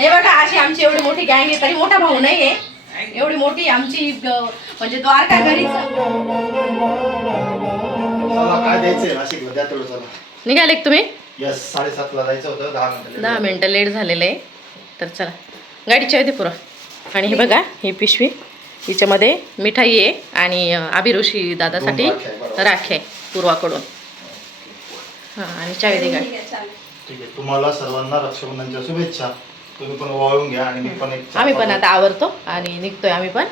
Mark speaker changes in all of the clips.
Speaker 1: हे बघा अशी आमची एवढी मोठी गँग आहे तरी मोठा भाऊ नाहीये. एवढी मोठी आमची म्हणजे द्वारका घरीच.
Speaker 2: चला
Speaker 1: निघाले तुम्ही?
Speaker 2: यस साडेसातला जायचं होतं दहा मिनिटं
Speaker 1: लेट झालेलं आहे. तर चला गाडीच्या होती पुरा. आणि हे बघा ही पिशवी. हिच्यामध्ये मिठाई आहे आणि अभिरुषी दादासाठी
Speaker 2: आहे.
Speaker 1: राखे आहे पूर्वाकडून. हां आणि चावी दे गाडी.
Speaker 2: ठीक आहे तुम्हाला सर्वांना रक्षाबंधनच्या शुभेच्छा. तुम्ही पण वाळून घ्या आणि मी पण एक
Speaker 1: आम्ही पण आता आवरतो आणि निघतोय आम्ही पण.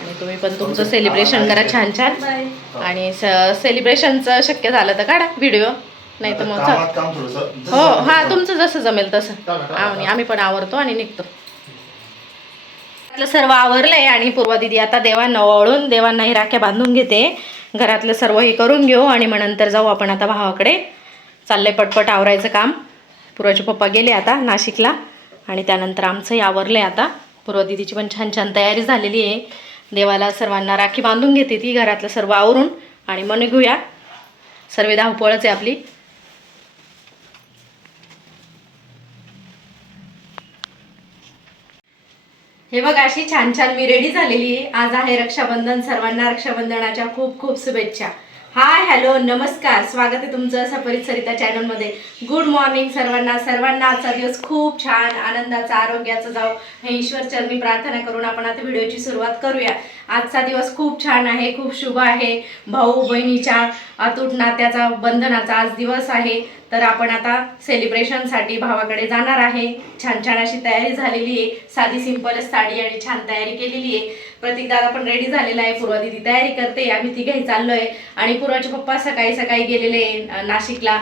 Speaker 1: आणि तुम्ही पण तुमचं सेलिब्रेशन करा छान छान. आणि सेलिब्रेशनचं शक्य झालं तर काढा व्हिडिओ नाही तर मग
Speaker 2: कामात काम थोडस
Speaker 1: हो हा तुमचं जसं जमेल तसं. आणि आम्ही पण आवरतो आणि निघतो. घरातलं सर्व आवरलंय आणि पूर्वा दिदी आता देवांना ओवाळून देवांनाही राख्या बांधून घेते. घरातलं सर्व हे करून घेऊ आणि मग नंतर जाऊ आपण आता भावाकडे. चाललंय पटपट आवरायचं काम. पूर्वाचे पप्पा गेले आता नाशिकला आणि त्यानंतर आमचंही आहे आता. पूर्व दिदीची पण छान छान तयारी झालेली आहे. देवाला सर्वांना राखी बांधून घेते ती घरातलं सर्व आवरून आणि मग निघूया. सर्व धावपळच आहे आपली. हे बघ अशी छान छान मी रेडी झालेली आहे. आज आहे रक्षाबंधन सर्वांना रक्षाबंधनाच्या खूप खूप शुभेच्छा. हाय हॅलो नमस्कार. स्वागत आहे तुमचं सपरित सरिता चॅनलमध्ये. गुड मॉर्निंग सर्वांना. सर्वांना आजचा दिवस खूप छान आनंदाचा आरोग्याचा जाऊ हे ईश्वर चरणी प्रार्थना करून आपण आता व्हिडिओची सुरुवात करूया. आजचा दिवस खूप छान आहे खूप शुभ आहे. भाऊ बहिणीच्या अतूट नात्याचा बंधनाचा आज दिवस आहे. तर आपण आता सेलिब्रेशनसाठी भावाकडे जाणार आहे. छान छान अशी तयारी झालेली आहे. साधी सिंपलच साडी आणि छान तयारी केलेली आहे. प्रतीक दादा पण रेडी झालेला आहे. पूर्वा दिदी तयारी करते. आम्ही तिघेही चाललोय. आणि पूर्वाचे पप्पा सकाळी सकाळी गेलेले नाशिकला.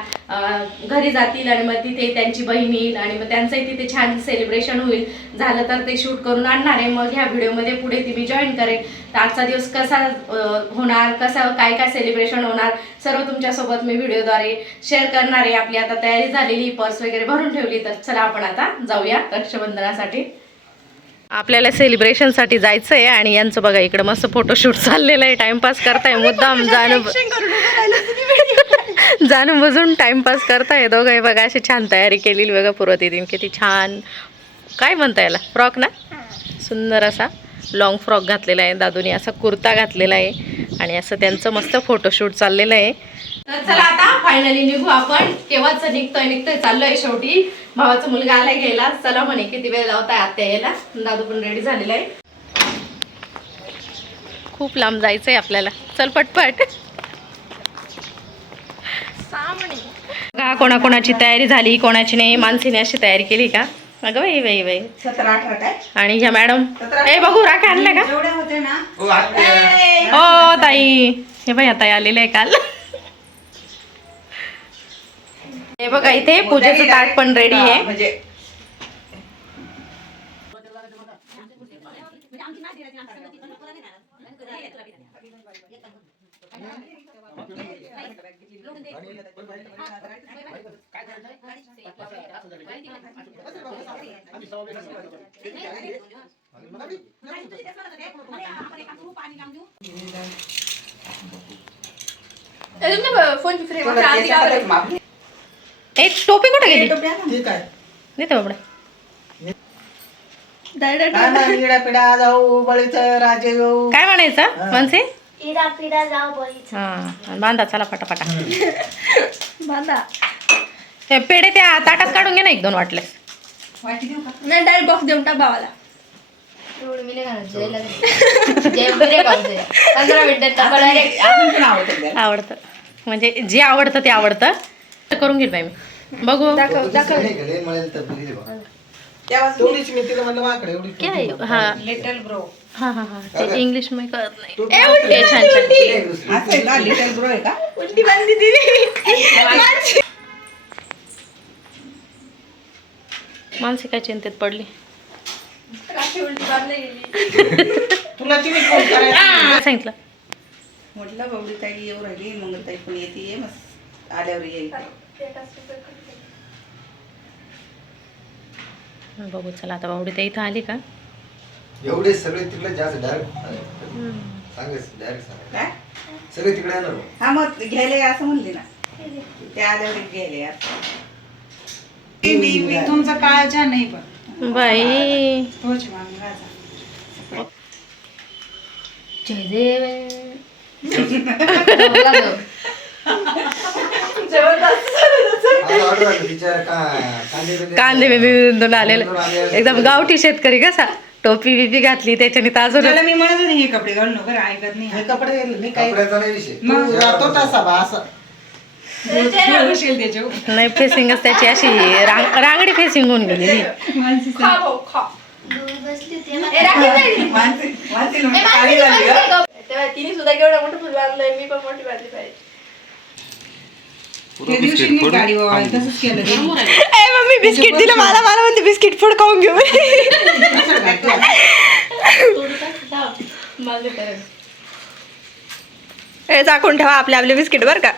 Speaker 1: घरी जातील आणि मग तिथे त्यांची बहीण येईल आणि मग त्यांचंही तिथे छान सेलिब्रेशन होईल. झालं तर ते शूट करून आणणार आहे. मग ह्या व्हिडिओमध्ये पुढे ती मी जॉईन करेन. तर आजचा दिवस कसा होणार कसा काय काय सेलिब्रेशन होणार सर्व तुमच्यासोबत मी व्हिडिओद्वारे शेअर करणार आहे. आपली आता तयारी झालेली पर्स वगैरे भरून ठेवली तर चला आपण आता जाऊया रक्षाबंधनासाठी. आपल्याला सेलिब्रेशनसाठी जायचं आहे आणि यांचं बघा इकडे मस्त फोटोशूट चाललेलं आहे. टाइमपास करताय मुद्दाम जाणं जाणून बजून टाइमपास करताय. दोघं बघा अशी छान तयारी केलेली बघा पूर्व दिदीन किती छान. काय म्हणता याला? फ्रॉक ना? सुंदर असा. लॉंग फ्रॉक घातलेला आहे दादूने असा कुर्ता घातलेला आहे आणि असं त्यांचं मस्त फोटोशूट चाललेलं आहे. तर चला आता फायनली निघू आपण. केव्हाच निघतोय निघतोय चाललोय शेवटी. भावाचा मुलगा आलाय घ्यायला. चला म्हणे किती वेळ लावताय आत्या यायला? दादू पण रेडी झालेला आहे. खूप लांब जायचंय आपल्याला. चल पटपट. का कोणाकोणाची तयारी झाली कोणाची नाही. मानसीने अशी तयारी केली का? अगं बाई बाई बाई.
Speaker 3: सतरा अठरा काय?
Speaker 1: आणि ह्या मॅडम ए बघू राखा आणल्या का?
Speaker 3: एवढे होते ना
Speaker 1: हो ताई. हे बाई ताई आलेले आहे काल. हे बघा इथे पूजेचं ताट पण रेडी आहे.
Speaker 3: म्हणजे
Speaker 1: टोपी कुठे गेली?
Speaker 3: ठीक आहे.
Speaker 1: देते बाबडा
Speaker 3: पिढा. पिढा जाऊ बळीच राजे येऊ
Speaker 1: काय म्हणायचं मनसे? हा बांधा चला पटापटा.
Speaker 4: बांधा.
Speaker 1: ते पेढे त्या ताटात काढून घे ना एक दोन वाटले.
Speaker 4: नाही डायरेक्ट बॉक्स देऊन टाक भावाला. एवढं मी नाही घालत जेवायला जेवण नाही पाहिजे पंधरा मिनिटात टाका direct.
Speaker 3: अजून पण आवडतं त्याला.
Speaker 1: आवडतं. म्हणजे जे आवडतं ते आवडतं. करून घेईल बाई मी. बघू.
Speaker 4: दाखव दाखव.
Speaker 3: तेव्हा तेवढीच मी तिला म्हणलं माकडे एवढी
Speaker 1: काय हा.
Speaker 3: लिटल ब्रो
Speaker 1: हा हा हा. ते इंग्लिशमध्ये कळत नाही. ए, उलटी आहे, छान छान.
Speaker 3: असं आहे का? लिटल ब्रो आहे का?
Speaker 4: उलटी बांधली तिने.
Speaker 1: मानसी काय चिंतेत पडली?
Speaker 4: राखी उलटी बांधली गेली.
Speaker 3: तुला तुम्ही फोन करायला
Speaker 1: काय सांगितलं.
Speaker 3: म्हटलं बबडी ताई येऊ राहिली. मंगल ताई पण येते मग. आल्यावर येईल
Speaker 1: बघू चला आता बावडी तर इथं आली का?
Speaker 2: एवढे सगळे तिकडे जास्त डायरेक्ट सांगायचं डायरेक्ट सांगायचं
Speaker 3: काय?
Speaker 2: सगळे तिकडे येणार हो.
Speaker 3: हा मग घ्यायला ये असं म्हणले ना. ते आल्यावर घ्यायला ये असं. मी मी तुमचा काळाच्या नाही पण.
Speaker 1: बाई.
Speaker 3: तोच मागला
Speaker 4: जयदेव झोपला तो.
Speaker 1: कांदे बिंदून आलेलं. एकदम गावठी शेतकरी कसा. टोपी बिपी घातली त्याच्याने
Speaker 3: त्याला मी म्हणत होते हे कपडे घालू नको रे, ऐकत नाही.
Speaker 5: हे कपडे मी काही
Speaker 3: मग
Speaker 5: जातो तसा बा असं.
Speaker 1: नाही फेसिंगच त्याची अशी रांग रांगडी फेसिंग होऊन गेलेली
Speaker 4: तिने सुद्धा केवढं मोठं फुल मी पण मोठी पाहिजे.
Speaker 1: मम्मी बिस्किट दिलं मला मला म्हणते बिस्किट फूड खाऊन घेऊ. ए चाकून ठेवा आपले आपले बिस्किट बर का.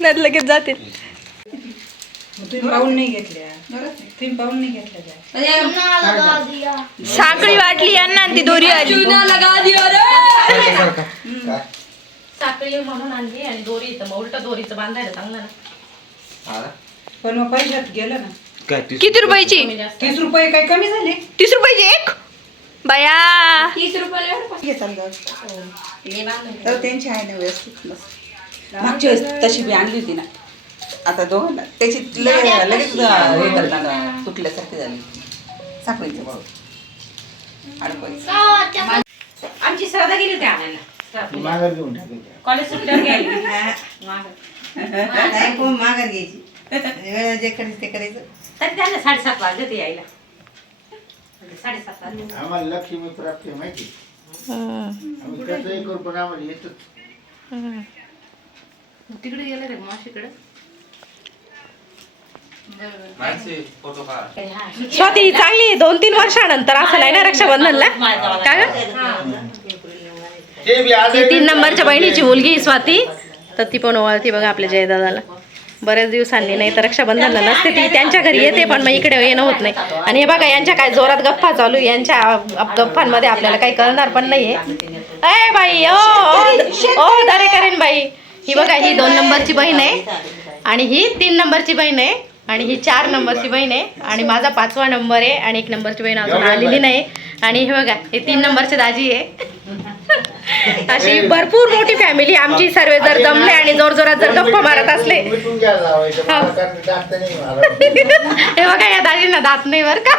Speaker 1: नाही लगेच जातील. साखळी वाटली यांना आणि ती दोरी आली.
Speaker 4: साखळी म्हणून आणली आणि दोरी इथं मग उलट दोरीचं बांधायला चांगलं ना.
Speaker 3: पण मग पैशात गेलं ना.
Speaker 1: किती रुपयाची?
Speaker 3: तीस रुपये काही कमी झाले?
Speaker 1: तीस रुपयाची एक? बाया.
Speaker 4: तीस रुपयाला
Speaker 3: हे
Speaker 4: हे.
Speaker 3: तर त्यांची आहे ना व्यवस्थित मस्त. मागच्या वेळेस तशी बी आणली होती ना. आता दोघांना. त्याची लगे- लगेच हे करताना तुटल्यासारखी झाली. साखळीचं भाऊ. अडकवायचं.
Speaker 6: आमची श्रद्धा गेली होती आणायला.
Speaker 5: माघार घेऊन टाकली
Speaker 6: कॉलेज सुटल्यावर गेली.
Speaker 3: माघार. घ्यायची? वेळ जे करायचं ते करायचं.
Speaker 6: तरी त्यांना साडेसात वाजले ते यायला. साडेसात
Speaker 5: आम्हाला लक्ष्मी प्राप्ती आहे माहिती? आम्ही कसंही करू पण आम्हाला येतच.
Speaker 4: तिकडे गेले रे मावशीकडे.
Speaker 1: स्वाती चांगली दोन तीन वर्षानंतर असं आहे ना रक्षाबंधनला? काय गं?
Speaker 5: ते बी आज
Speaker 1: ही तीन नंबरच्या बहिणीची मुलगी आहे स्वाती. तर ती पण ओळखती बघा आपल्या जयदादाला. बऱ्याच दिवसांनी नाही तर रक्षाबंधनला नसते ती. त्यांच्या घरी येते पण मग इकडे येणं होत नाही. आणि हे बघा यांच्या काय जोरात गप्पा चालू. यांच्या गप्पांमध्ये आपल्याला काही कळणार पण नाहीये. अय बाई ओ दरे करेन बाई. ही बघा ही दोन नंबरची बहीण आहे. आणि ही तीन नंबरची बहीण आहे. आणि ही चार नंबरची बहीण आहे. आणि माझा पाचवा नंबर आहे आणि एक नंबरची बहीण अजून आलेली नाही. आणि हे बघा हे तीन नंबरचे दाजी आहे. अशी भरपूर मोठी फॅमिली आमची सर्व जर जमले आणि जोर जोरात जर गप्पा मारत असले. हे. बघा या दाजींना दात नाही बर का?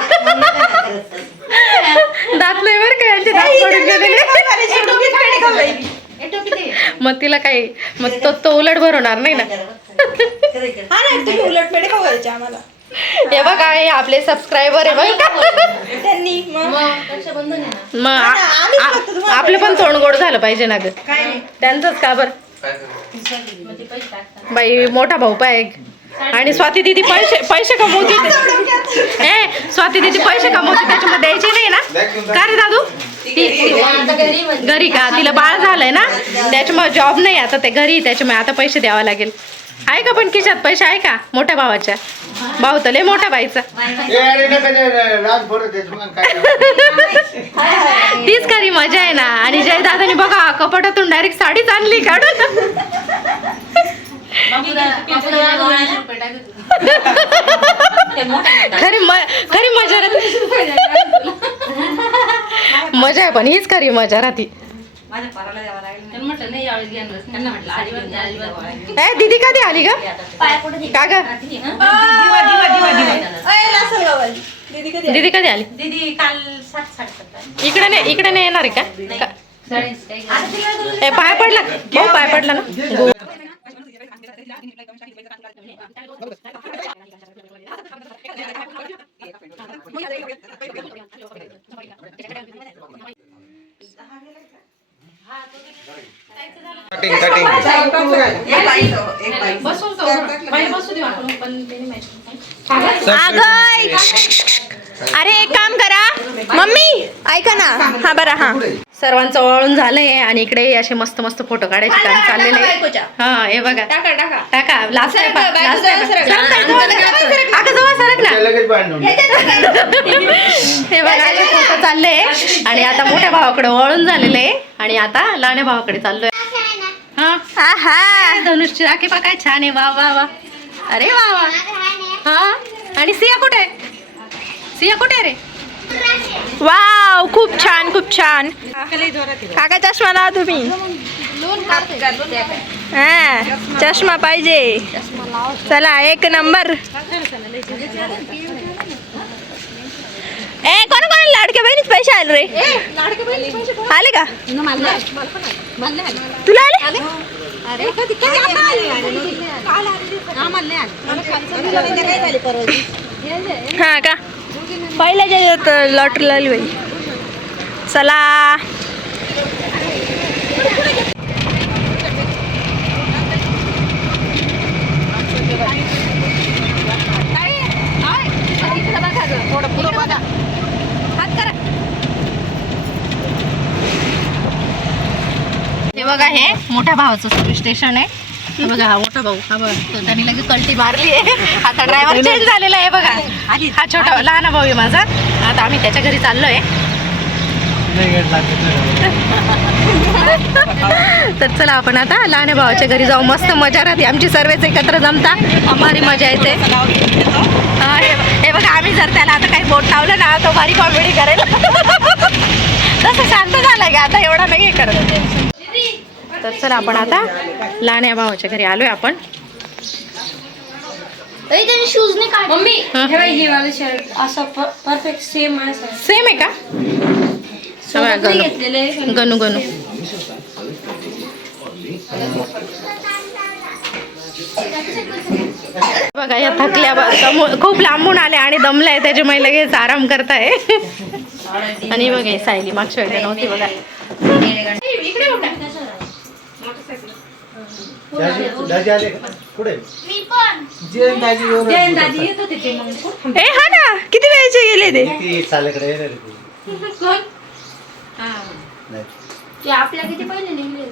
Speaker 1: दात नाही बर का? यांचे दात पडून गेलेले. मग तिला काही मग तो तो उलट भरवणार नाही ना? हे बघा हे आपले सबस्क्रायबर आहे बघ. का
Speaker 4: मग रक्षाबंधन आहे ना?
Speaker 1: मग आ- आ- आपलं पण तोंड गोड झालं पाहिजे ना ग. त्यांचंच का बर?
Speaker 4: मग ते पैसे टाकतात.
Speaker 1: बाई मोठा भाऊ पाय. आणि स्वाती दिदी पैसे पैसे कमवती. ए स्वाती दिदी पैसे कमवती त्याच्यामध्ये द्यायचे नाही ना? का रे दादू? ती ती-
Speaker 4: आता घरी म्हणजे.
Speaker 1: घरी का? तिला बाळ झालंय ना? त्याच्यामुळे जॉब नाही आता ते घरी त्याच्यामुळे आता पैसे द्यावा लागेल. आहे का पण खिशात पैसे? आहे का? मोठ्या भावाच्या? भाऊ तर लय मोठ्या बाईचा. तीच खरी मजा आहे ना. आणि जय दादानी बघा कपाटातून डायरेक्ट साडीच आणली काढून. खरी म खरी मजा राहते. मजा आहे पण हीच खरी मजा राहते.
Speaker 6: माझ्या पोराला द्यावं लागेल
Speaker 4: त्यांना म्हटलं नाही यावेळेस घेणार नाही. त्यांना म्हटलं घेऊन जा, अजिबात नाही.
Speaker 1: ए दीदी कधी आली का
Speaker 4: पाया पडू दे.
Speaker 1: का ग?
Speaker 3: दिवा दिवा दिवा दिवा.
Speaker 1: दीदी कधी आली?
Speaker 6: दीदी काल सात साडेसात
Speaker 1: इकडे नाही इकडे नाही येणार आहे का? का?
Speaker 4: साडीच काही घाल.
Speaker 6: आता तिला दोन-
Speaker 1: ए पाय पडला? भाऊ पाय पडला ना? गो-
Speaker 3: एक बाईचं.
Speaker 4: बसून बसू दे आपण पण त्यांनी माहिती
Speaker 1: अरे एक काम करा. मम्मी ऐका ना. हा बरं हा. सर्वांचं वळून झालंय आणि इकडे असे मस्त मस्त फोटो काढायचे काम चाललेले. आहे. हा हे बघा.
Speaker 4: टाका टाका.
Speaker 1: टाका लास्ट हे बघा असे फोटो चालले. आणि आता मोठ्या भावाकडे वळून झालेले. आहे आणि आता लहान्या भावाकडे चाललोय. हा? हा धनुषची राखी पा काय छान आहे. वा वा वा. अरे वा वा. हा? आणि सिया कुठे? आहे? सिया कुठे रे? वाव खूप छान खूप छान. काका चष्मा लावा तुम्ही. हा चष्मा पाहिजे. चला एक नंबर. ए कोण कोण लाडक्या बहिणीच पैसे आले रे? आले का? तुला आले? हा का? पहिल्या ज्याच्यात लॉटरी लागली बाई. चला. बघा हे मोठ्या भावाचं सर्व स्टेशन आहे. बघा हा मोठा भाऊ. हा बघा त्यांनी लगेच कल्टी मारली आहे. आता ड्रायव्हर चेंज झालेला आहे बघा. हा छोटा लहान भाऊ आहे माझा. आता आम्ही त्याच्या घरी चाललोय. तर चला आपण आता लहान भावाच्या घरी जाऊ. मस्त मजा राहते. आमची सर्वच एकत्र जमता. भारी मजा येते. हा, बघा आम्ही जर त्याला आता काही बोट लावलं ना तो भारी कॉमेडी करेल. तसं शांत झालं का आता एवढा नाही हे करत. तर चला आपण आता लहान्या भावाच्या घरी आलोय आपण.
Speaker 4: शूज नाही काढ मम्मी बघ, वाला शर्ट असं परफेक्ट सेम आहे असं.
Speaker 1: सेम आहे का? गणू. गणू गणू. बघा या थकल्या खूप लांबून आले आणि दमलाय त्याच्यामुळे लगेच आराम करताय. आणि बघा सायली मागच्या वेळेला नव्हती बघा.
Speaker 2: आले. का पुढे
Speaker 1: ए हा ना. किती वेळचे गेले ते?
Speaker 4: ते? आपल्या किती पहिले निघले?
Speaker 2: ते.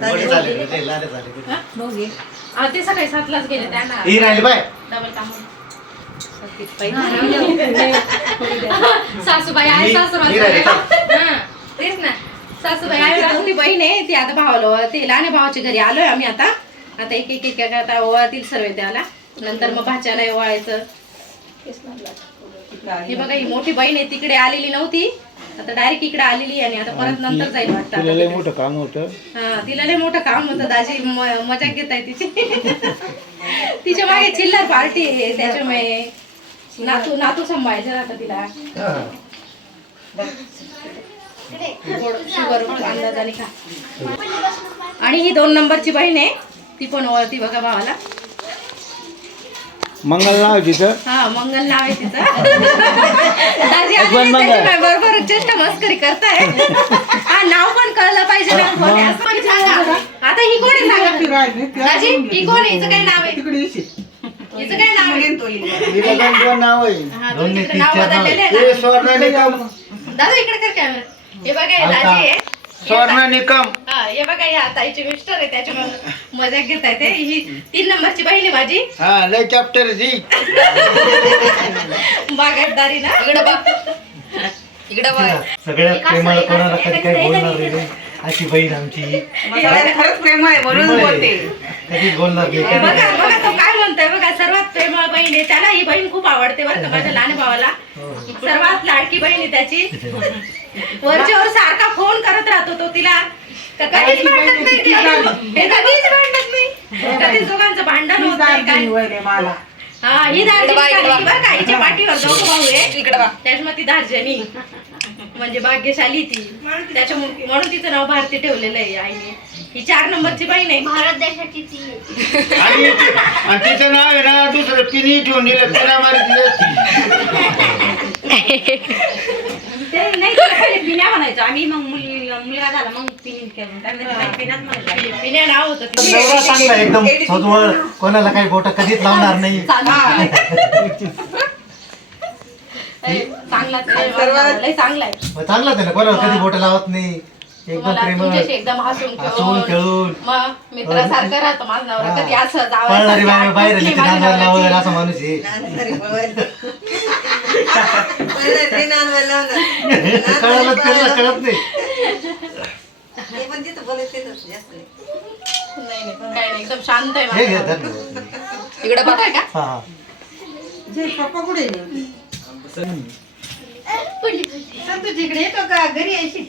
Speaker 1: हा, ते सकाळी सातलाच गेले त्यांना.
Speaker 2: ही राहिली बाय.
Speaker 1: डबल काम. सासूबाई आहे सासूबाई? हा, तेच ना. आहे बहीण आहे ती आता भावाला ती लहान भावाच्या घरी आलोय आम्ही आता. आता एक एक एक आता ओवाळतील सर्व त्याला. नंतर मग भाच्याला ओवाळायचं. हे बघा ही मोठी बहीण आहे तिकडे आलेली नव्हती. आता डायरेक्ट इकडे आलेली आणि आता परत नंतर जाईल वाटतं आता.
Speaker 5: मोठं काम होतं.
Speaker 1: हा तिला लय मोठं काम होतं दाजी मजा घेत आहे तिची. तिच्यामागे चिल्लर पार्टी आहे त्याच्यामुळे नातू नातू सांभाळायचं राहतं तिला. शुगर अंदाजाने खा. आणि ही दोन नंबरची बहीण आहे. ती पण ओळखती बघा भावाला.
Speaker 5: मंगल नाव तिथं
Speaker 1: हा मंगल नाव आहे तिचं. दाजी त्याच्यामुळे बरोबर चेष्टा मस्करी करताय. हा नाव पण कळलं पाहिजे ना. कोण आहे असं पण सांगा. आता ही कोण आहे सांगा? दाजी ही कोण आहे? हिचं काय नाव आहे? हिचं काय नाव आहे?
Speaker 5: तिला दोन दोन नाव आहे.
Speaker 1: हा तुम्ही तिचं नाव बदललेलं आहे.
Speaker 5: ते
Speaker 1: ना
Speaker 5: स्वर्ण निकम
Speaker 1: दादा इकडे कर कॅमेरा हे बघा हे दाजी आहे.
Speaker 5: स्वर्ण निकम
Speaker 1: हा हे बघा या ताईचे मिस्टर आहे त्याच्यामुळे मजा घेत आहे ते. ही तीन नंबरची बहीण आहे माझी.
Speaker 5: हा लय चॅप्टर जी
Speaker 1: बागायतदारी ना. इकडे बघ. इकडे बघ.
Speaker 2: सगळ्यात प्रेमाला कोणाला कधी काही बोलणार नाही अशी बहीण आमची.
Speaker 3: खरंच प्रेम आहे म्हणून बोलते.
Speaker 2: कधीच बोलणार नाही कधी
Speaker 1: बघा बघा तो काय म्हणतोय बघा सर्वात प्रेमळ बहीण आहे त्याला. ही बहीण खूप आवडते बरं का माझ्या लहान भावाला. सर्वात लाडकी बहीण आहे त्याची. वरच्या वर सारखा फोन करत राहतो तो तिला. तर कधीच भांडत नाही ती. हे कधीच भांडत नाही. कधीच दोघांचं भांडण होत नाही. काय
Speaker 3: मला.
Speaker 1: हा ही दार्जिनी बरं का. हिच्या पाठीवर भाऊ आहे त्याच्यामुळे ती दार्जनी. म्हणजे भाग्यशाली ती. त्याच्यामुळे म्हणून तिचं नाव भारती ठेवलेलं आहे आईने. ही चार नंबरची बहीण आहे.
Speaker 4: भारत देशाची ती.
Speaker 5: आणि आणि तिचं नाव आहे ना दुसरं तिने ठेवून दिलं तिला मारती
Speaker 6: ते नाही तिला पहिले पिण्या म्हणायचो. आम्ही मग मुली मुलगा झाला मग पिणी केलं. त्यांना पिण्यात म्हणायचं.
Speaker 1: पिण्या नाव होतं तिचं.
Speaker 2: एवढा चांगला आहे, एकदम. सजवळ. कोणाला काही बोट कधीच लावणार नाही.
Speaker 1: चांगलाच आहे, लय चांगला आहे
Speaker 2: मग चांगलाच आहे ना कोणाला कधी बोट लावत नाही. एकदम
Speaker 1: तुम्हाला
Speaker 2: प्रेमळ.
Speaker 1: तुमच्याशी एकदम हसून
Speaker 2: हसून खेळून.
Speaker 1: मग मित्रासारखं राहतं माझा नवरा कधी असं
Speaker 2: पळणारी बाई
Speaker 1: जावं
Speaker 2: बाहेर आली लावल असा माणूस आहे. कळत त्याला कळत नाही.
Speaker 1: नाही. नाही काय नाही एकदम शांत आहे
Speaker 2: हे
Speaker 1: माझा. इकडे बघाय का?
Speaker 2: हा. हा
Speaker 3: जे पप्पा कुठे
Speaker 6: येतो का घरी यायची?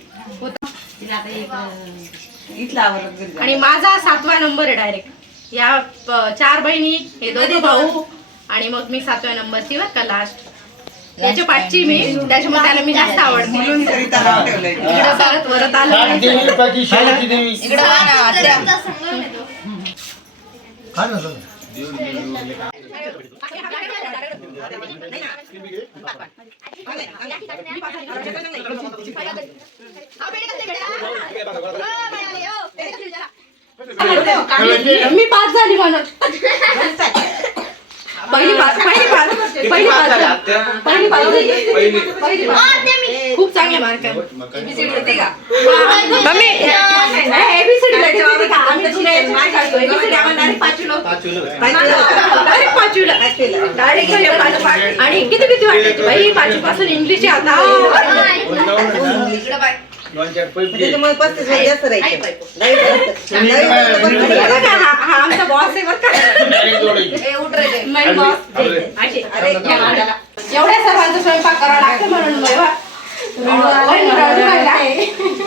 Speaker 6: तिला आता एक अं,
Speaker 3: इथला आवडत घरी जा.
Speaker 1: आणि माझा सातवा नंबर आहे डायरेक्ट या प- चार बहिणी हे दोघं भाऊ आणि मग मी सातव्या नंबरची बरं का लास्ट याच्या पाठची मी त्याच्यामुळे त्याला मी जास्त आवडते. इकडं परत वरत आलं
Speaker 4: इकडं ना, आत्या.
Speaker 1: मी पास झाली म्हणून पहिली पास पहिली पास पहिली पास पहिली पास झाली. पहिली. पास खूप चांगले मार्क आहे मम्मी. एबीसीडी भेटते का? आम्ही तुला मार्क काढतो. एबीसीडी आम्हाला direct पाचवीला Direct पाचवीला Direct घरी पाच- पाच- आणि किती किती वाटायची बाई पाचवी पासून इंग्लिश आहे आता
Speaker 3: त्याच्यामुळे पस्तीस वर जास्त राहायचे.
Speaker 1: आणि बघा, आमचा बॉस आहे बरं का. My boss. अशी. अरे, या. मांडाला. एवढ्या सर्वांचा स्वयंपाक करावा लागतो म्हणून मग बा. वहिनी रडू राहिला.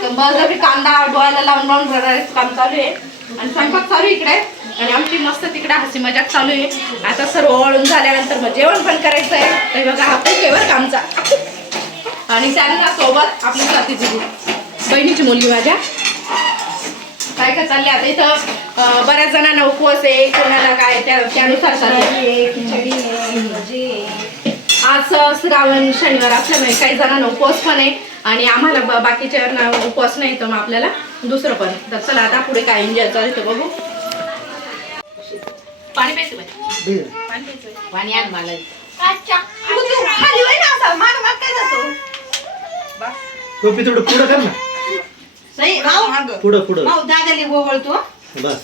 Speaker 1: बळजबरी कांदा डोळ्याला लावून लावून रडायचं काम चालू आहे. आणि स्वयंपाक चालू आहे इकडे. आणि आमची मस्त तिकडे हसी मजाक चालू आहे. आता सर्व वळून झाल्यानंतर मग जेवण पण करायचं आहे तर बघा हा खूप आहे बरं का आमचा. आणि त्यांना सोबत आपली स्वातीची बहिणीची मुलगी माझ्या. काय काय चालले आता इथं बऱ्याच जणांना उपवास आहे कोणाला काय त्या त्यानुसार. आज श्रावण शनिवार असल्यामुळे काही जणांना उपवास पण आहे आणि आम्हाला बाकीच्या उपवास नाही तर मग आपल्याला दुसरं पण. तर चला आता पुढे काय एन्जॉय चालतं बघू. पाणी प्यायचं. पाणी प्यायचं
Speaker 6: पाणी आण मला.
Speaker 2: टोपी थोडं पुढं कर ना.
Speaker 6: सई भाऊ
Speaker 2: पुढं पुढं.
Speaker 6: भाऊ दादाली ओवळतो
Speaker 2: बस.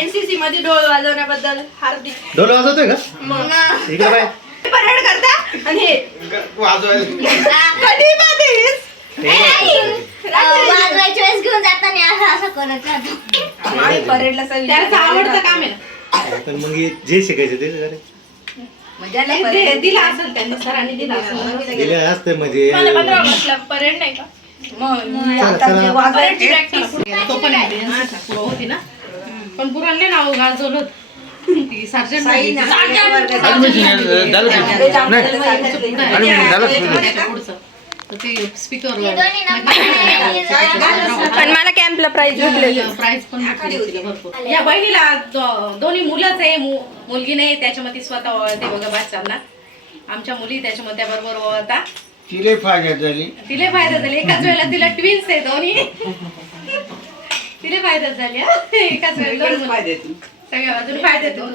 Speaker 1: एनसीसी मध्ये डोळ वाजवण्याबद्दल हार्दिक.
Speaker 2: ढोल वाजवतोय का? इकडे बाय.
Speaker 1: परेड करता आणि हे. कधी बाधीस
Speaker 4: वाजवायच्या वेळेस घेऊन जाताना असं असं करत राहतो
Speaker 3: आम्ही परेडला
Speaker 1: त्याचं आवडतं काम आहे. ना
Speaker 2: पण मग हे जे शिकायचं ते करे
Speaker 1: नाही, ते दिला असेल त्यांनी सरांनी दिला असेल.
Speaker 2: दिले असते म्हणजे
Speaker 1: मला पंधरा ऑगस्टला परेड नाही का? तो पण होती ना? पण पुरांनी नाव गाजवलं. ती स्पीकर
Speaker 4: पण मला कॅम्पला प्राइज
Speaker 1: प्राइस पण भेटली तिला भरपूर. या बहिणीला दो- दोन्ही मुलंच आहे मु- मुलगी नाही त्याच्यामध्ये स्वतः ओळखते बघा बादशाला आमच्या मुली त्याच्यामध्ये त्या बरोबर ओळखता
Speaker 5: तिले फायद्यात झाली.
Speaker 1: तिला फायदा झाला. एकाच वेळेला तिला ट्विन्स आहे दोन्ही. तिला फायदा झाली. एकाच वेळेला दोन मुलं. सगळ्या बाजूने फायदा तू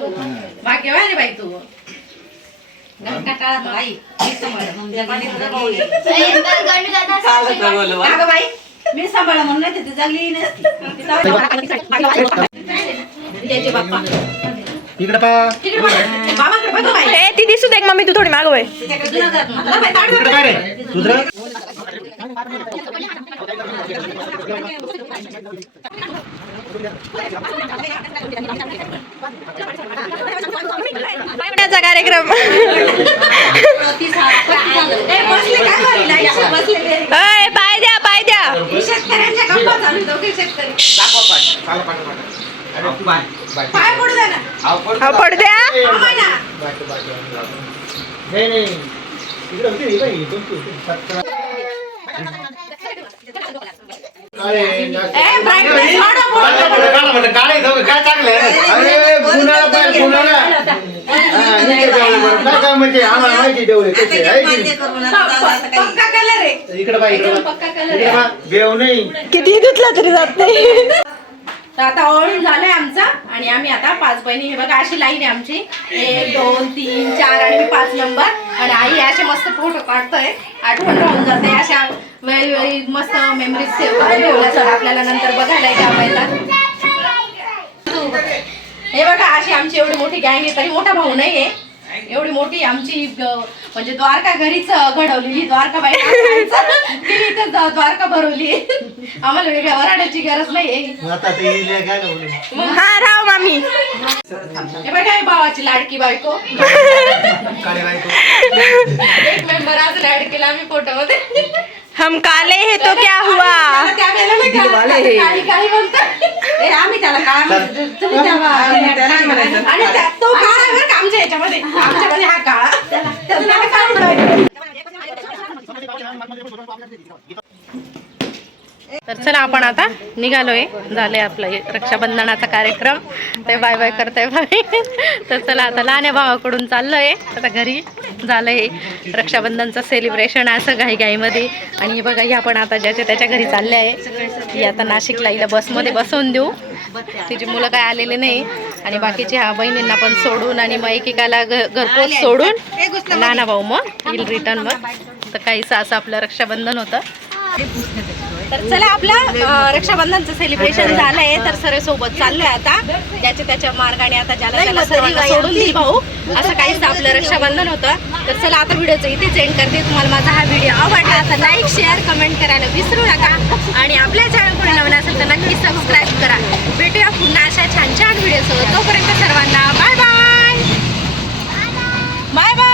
Speaker 1: भाग्यवान आहे बाई तू.
Speaker 6: मी सांभाळ म्हणून नाही ती जगली नसती.
Speaker 1: त्याचे बाप्पा.
Speaker 2: इकडे पा.
Speaker 1: तिकडे बघा. बाबाकडे बघा बाई.
Speaker 4: ती दिसू दे मम्मी तू थोडी मागव
Speaker 1: मला बाई ताट
Speaker 2: इकडे काय रे. तुझं
Speaker 4: कार्यक्रम.
Speaker 1: अय
Speaker 4: पाय द्या पाय द्या.
Speaker 1: पाय पडू द्या. ना
Speaker 4: पड द्या
Speaker 2: नाही नाही काय चांगलं
Speaker 5: अरे पाय काय म्हणजे आम्हाला माहिती कसे आहे
Speaker 1: पक्का कलर आहे
Speaker 2: इकडे बाई इकडे
Speaker 5: नाही
Speaker 4: किती धुतला तरी जात नाही.
Speaker 1: तर आता ओळून झालंय आमचा आणि आम्ही आता पाच बहिणी. हे बघा अशी लाईन आहे आमची. एक दोन तीन चार आणि पाच नंबर. आणि आई असे मस्त फोटो काढतोय. आठवण राहून जाते. अशा वेळी मस्त मेमरीज सेव्ह ठेवल्या आपल्याला नंतर बघायला घ्यावं हे बघा अशी आमची एवढी मोठी गँग आहे तरी मोठा भाऊ नाहीये. एवढी मोठी आमची म्हणजे द्वारका घरीच घडवलेली द्वारका बाई द्वारका भरवली. आम्हाला वेगळ्या वराड्याची गरज नाही? हा राव मामी. हे काय भावाची लाडकी बायको.
Speaker 5: काळे बायको.
Speaker 1: एक मेंबर आज ऍड केला आम्ही फोटो मध्ये.
Speaker 4: हम काले है तो क्या हुआ.
Speaker 1: काही म्हणतात.
Speaker 6: आम्ही त्याला काय म्हणतो.
Speaker 1: त्याच्यामध्ये आमच्यामध्ये हा काळा. तर चला आपण आता निघालोय. झाले आपलं हे रक्षाबंधनाचा कार्यक्रम. ते बाय बाय करताय भाई तर चला आता लहान्या भावाकडून चाललोय. आता घरी झालंय रक्षाबंधनचं सेलिब्रेशन असं घाई घाईमध्ये आणि बघा ही आपण आता ज्याच्या त्याच्या घरी चालले आहे. ही आता नाशिकला हिला बसमध्ये बसवून देऊ. तिची मुलं काय आलेले नाही आणि बाकीचे ह्या बहिणींना पण सोडून आणि मग एकेकाला घरपोच सोडून नाना भाऊ मग. येईल रिटर्न मग. तर काहीसं असं आपलं रक्षाबंधन होतं. तर चला आपलं रक्षाबंधनचं सेलिब्रेशन झालंय. तर सर्व सोबत चाललोय आता. ज्याच्या त्याच्या मार्गाने आता ज्याला सोडून भाऊ. असं काहीच आपलं रक्षाबंधन होतं. तर चला आता व्हिडिओचं इथेच एंड करते. तुम्हाला माझा हा व्हिडिओ आवडला तर लाईक शेअर कमेंट करायला विसरू नका. आणि आपल्या चॅनल कोणी नवीन असेल तर नक्की सबस्क्राईब करा. भेटूया पुन्हा अशा छान छान व्हिडिओसोबत. तोपर्यंत सर्वांना बाय बाय बाय बाय